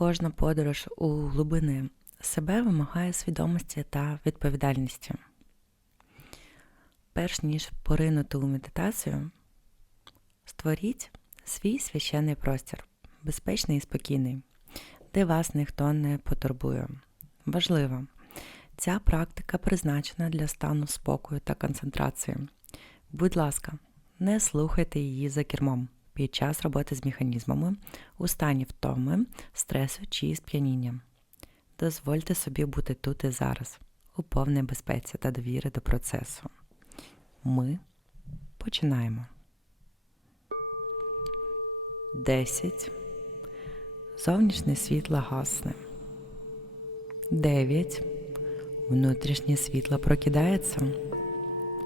Кожна подорож у глибини себе вимагає свідомості та відповідальності. Перш ніж поринути у медитацію, створіть свій священний простір, безпечний і спокійний, де вас ніхто не потурбує. Важливо, ця практика призначена для стану спокою та концентрації. Будь ласка, не слухайте її за кермом під час роботи з механізмами у стані втоми, стресу чи сп'яніння. Дозвольте собі бути тут і зараз, у повній безпеці та довіри до процесу. Ми починаємо. 10. Зовнішнє світло гасне. 9. Внутрішнє світло прокидається.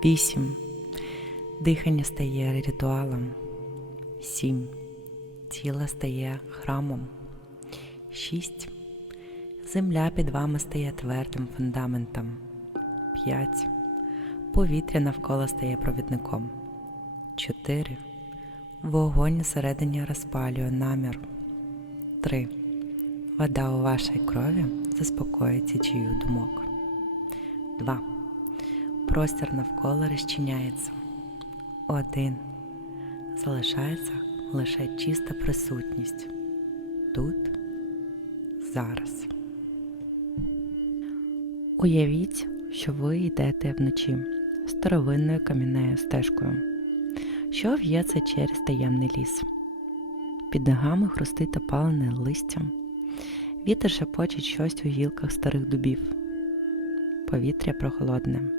8. Дихання стає ритуалом. 7. Тіло стає храмом. 6. Земля під вами стає твердим фундаментом. 5. Повітря навколо стає провідником. 4. Вогонь всередині розпалює намір. 3. Вода у вашій крові заспокоїть течію думок. 2. Простір навколо розчиняється. 1. Залишається лише чиста присутність. Тут, зараз. Уявіть, що ви йдете вночі старовинною кам'яною стежкою, що в'ється через таємний ліс. Під ногами хрустить опалене листя, вітер шепоче щось у гілках старих дубів. Повітря прохолодне,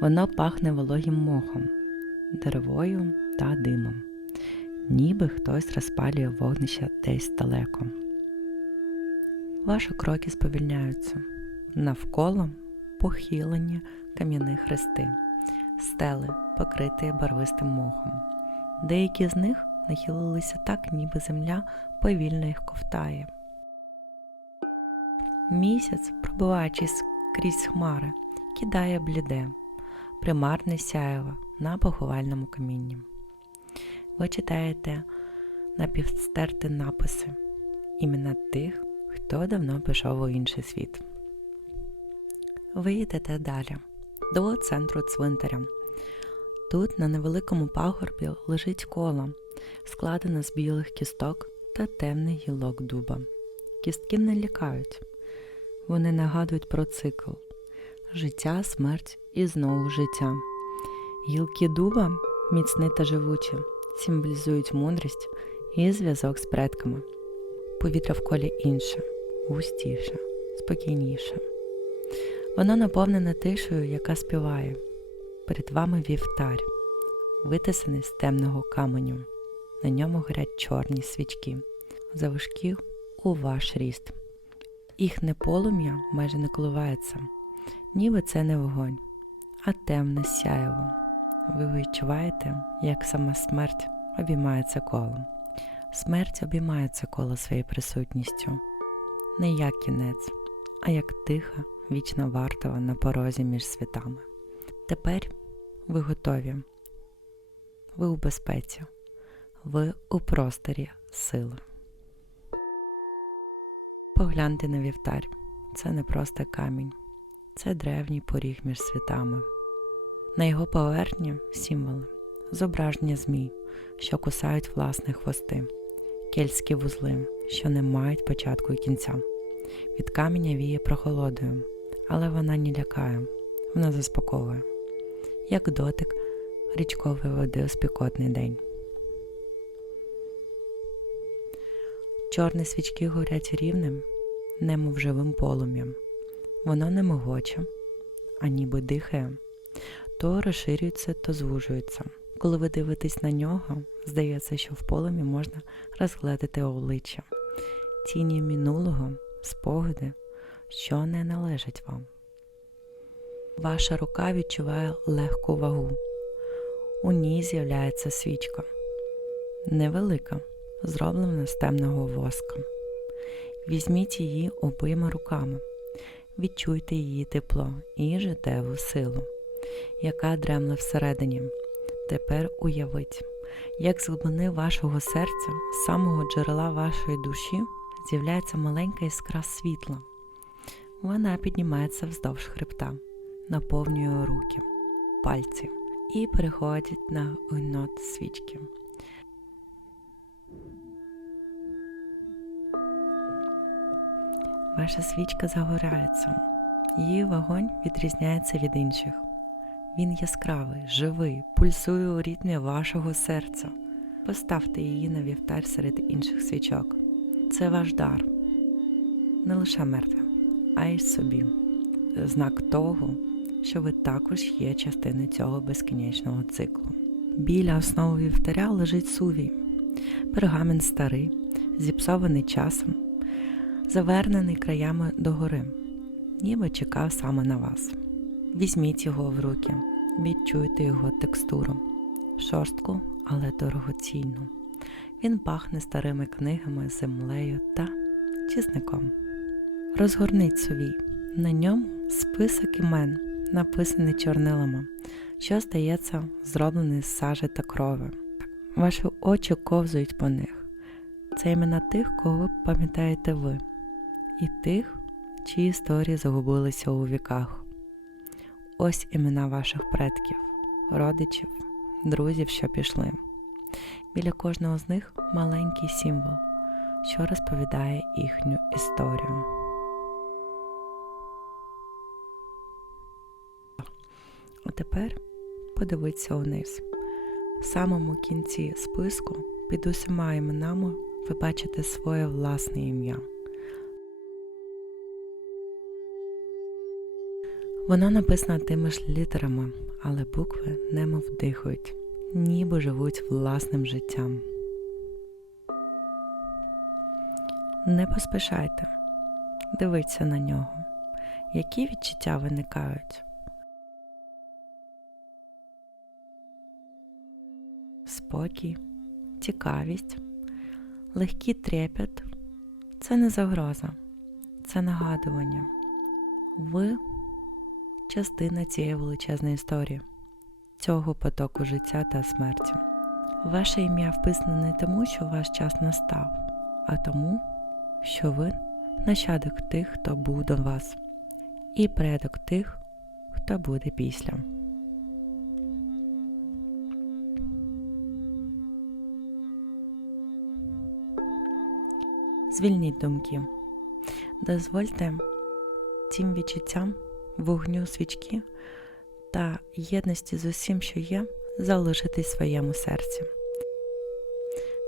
воно пахне вологим мохом, деревою та димом, ніби хтось розпалює вогнище десь далеко. Ваші кроки сповільняються навколо похилені кам'яні хрести, стели, покриті барвистим мохом. Деякі з них нахилилися так, ніби земля повільно їх ковтає. Місяць, пробиваючись крізь хмари, кидає бліде, примарне сяєво на поховальному камінні. Ви читаєте напівстерті написи імена тих, хто давно пішов у інший світ. Ви йдете далі до центру цвинтаря. Тут на невеликому пагорбі лежить коло, складене з білих кісток та темних гілок дуба. Кістки не лякають, вони нагадують про цикл життя, смерть і знову життя. Гілки дуба, міцні та живучі, символізують мудрість і зв'язок з предками. Повітря в колі інше, густіше, спокійніше. Воно наповнене тишею, яка співає. Перед вами вівтар, витисаний з темного каменю. На ньому горять чорні свічки, завишки у ваш ріст. Їхне полум'я майже не коливається, ніби це не вогонь, а темне сяєво. Ви відчуваєте, як сама смерть обіймається колом. Смерть обіймається коло своєю присутністю, не як кінець, а як тиха, вічна вартова на порозі між світами. Тепер ви готові, ви у безпеці, ви у просторі сили. Погляньте на вівтар. Це не просто камінь, це древній поріг між світами. На його поверхні символи, зображення змій, що кусають власне хвости, кельтські вузли, що не мають початку і кінця. Від каменя віє прохолодою, але вона не лякає, вона заспокоює, як дотик річкової води у спікотний день. Чорні свічки горять рівним, немов живим полум'ям. Воно не могоче, а ніби дихає, то розширюється, то звужується. Коли ви дивитесь на нього, здається, що в полум'ї можна розгледіти обличчя, тіні минулого, спогади, що не належать вам. Ваша рука відчуває легку вагу. У ній з'являється свічка. Невелика, зроблена з темного воска. Візьміть її обоїма руками, відчуйте її тепло і життєву силу, яка дремле всередині. Тепер уявіть, як з глибини вашого серця, з самого джерела вашої душі, з'являється маленька іскра світла. Вона піднімається вздовж хребта, наповнює руки, пальці і переходить на гнот свічки. Ваша свічка загорається. Її вогонь відрізняється від інших. Він яскравий, живий, пульсує у ритмі вашого серця. Поставте її на вівтар серед інших свічок. Це ваш дар. Не лише мертвим, а й собі. Знак того, що ви також є частиною цього безкінечного циклу. Біля основи вівтаря лежить сувій, пергамент старий, зіпсований часом, завернений краями догори, ніби чекав саме на вас. Візьміть його в руки, відчуйте його текстуру, шорстку, але дорогоцінну. Він пахне старими книгами, землею та чесником. Розгорніть сувій. На ньому список імен, написаний чорнилами, що стається зроблений з сажі та крови. Ваші очі ковзують по них. Це імена тих, кого пам'ятаєте ви, і тих, чиї історії загубилися у віках. Ось імена ваших предків, родичів, друзів, що пішли. Біля кожного з них маленький символ, що розповідає їхню історію. А тепер подивіться униз. В самому кінці списку під усіма іменами ви бачите своє власне ім'я. Воно написано тими ж літерами, але букви немов дихають, ніби живуть власним життям. Не поспішайте, дивіться на нього, які відчуття виникають. Спокій, цікавість, легкий трепет це не загроза, це нагадування. Ви частина цієї величезної історії, цього потоку життя та смерті. Ваше ім'я вписане не тому, що ваш час настав, а тому, що ви нащадок тих, хто був до вас, і предок тих, хто буде після. Звільніть думки. Дозвольте цим відчуттям вогню свічки та єдності з усім, що є, залишитись своєму серці.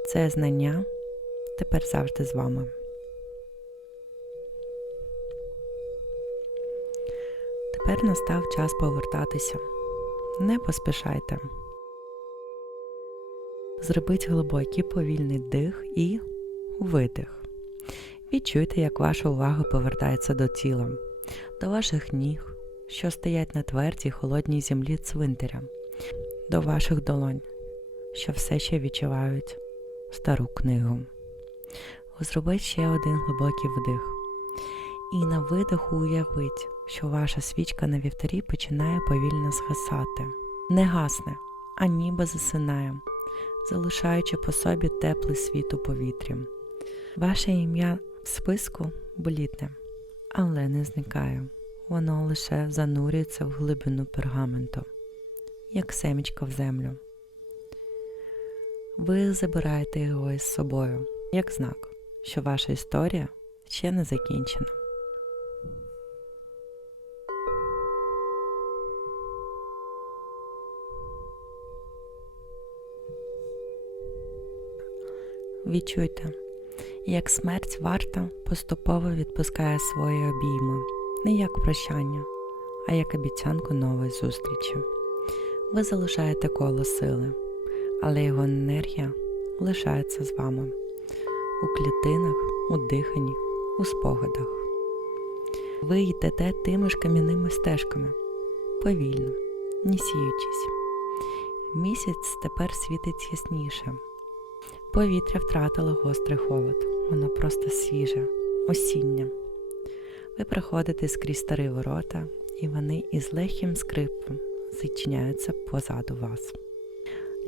Це знання тепер завжди з вами. Тепер настав час повертатися. Не поспішайте. Зробіть глибокий повільний дих і видих. Відчуйте, як ваша увага повертається до тіла, до ваших ніг, що стоять на твердій холодній землі цвинтаря, до ваших долонь, що все ще відчувають стару книгу. Зробіть ще один глибокий вдих. І на видиху уявіть, що ваша свічка на вівтарі починає повільно згасати. Не гасне, а ніби засинає, залишаючи по собі теплий світ у повітрі. Ваше ім'я в списку болітне, але не зникає. Воно лише занурюється в глибину пергаменту, як семічка в землю. Ви забираєте його із собою, як знак, що ваша історія ще не закінчена. Відчуйте, як смерть варта поступово відпускає свої обійми, не як прощання, а як обіцянку нової зустрічі. Ви залишаєте коло сили, але його енергія лишається з вами у клітинах, у диханні, у спогадах. Ви йдете тими ж кам'яними стежками, повільно, не сіючись. Місяць тепер світить ясніше. Повітря втратило гострий холод, воно просто свіже, осіннє. Ви проходите скрізь старі ворота, і вони із легким скрипом зачиняються позаду вас.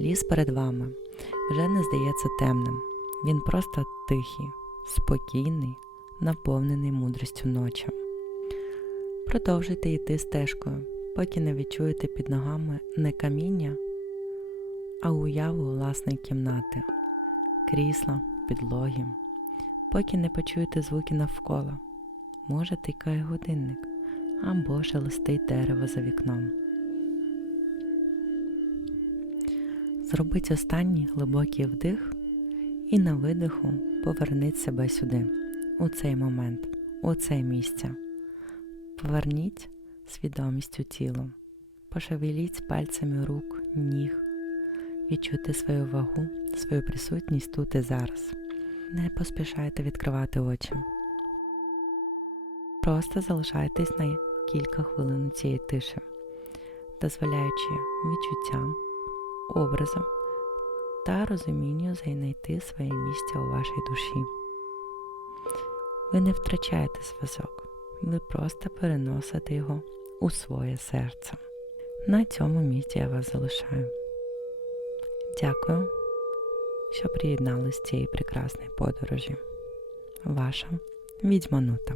Ліс перед вами вже не здається темним, він просто тихий, спокійний, наповнений мудрістю ночі. Продовжуйте йти стежкою, поки не відчуєте під ногами не каміння, а уяву власної кімнати, крісла, підлоги, поки не почуєте звуки навколо. Може тикає годинник або шелестить дерево за вікном. Зробіть останній глибокий вдих і на видиху поверніть себе сюди, у цей момент, у це місце. Поверніть свідомість у тіло, пошевеліть пальцями рук, ніг, відчуйте свою вагу, свою присутність тут і зараз. Не поспішайте відкривати очі. Просто залишайтесь на кілька хвилин цієї тиші, дозволяючи відчуттям, образом та розумінню знайти своє місце у вашій душі. Ви не втрачаєте зв'язок, ви просто переносите його у своє серце. На цьому місці я вас залишаю. Дякую, що приєдналися цієї прекрасної подорожі. Ваша відьманута.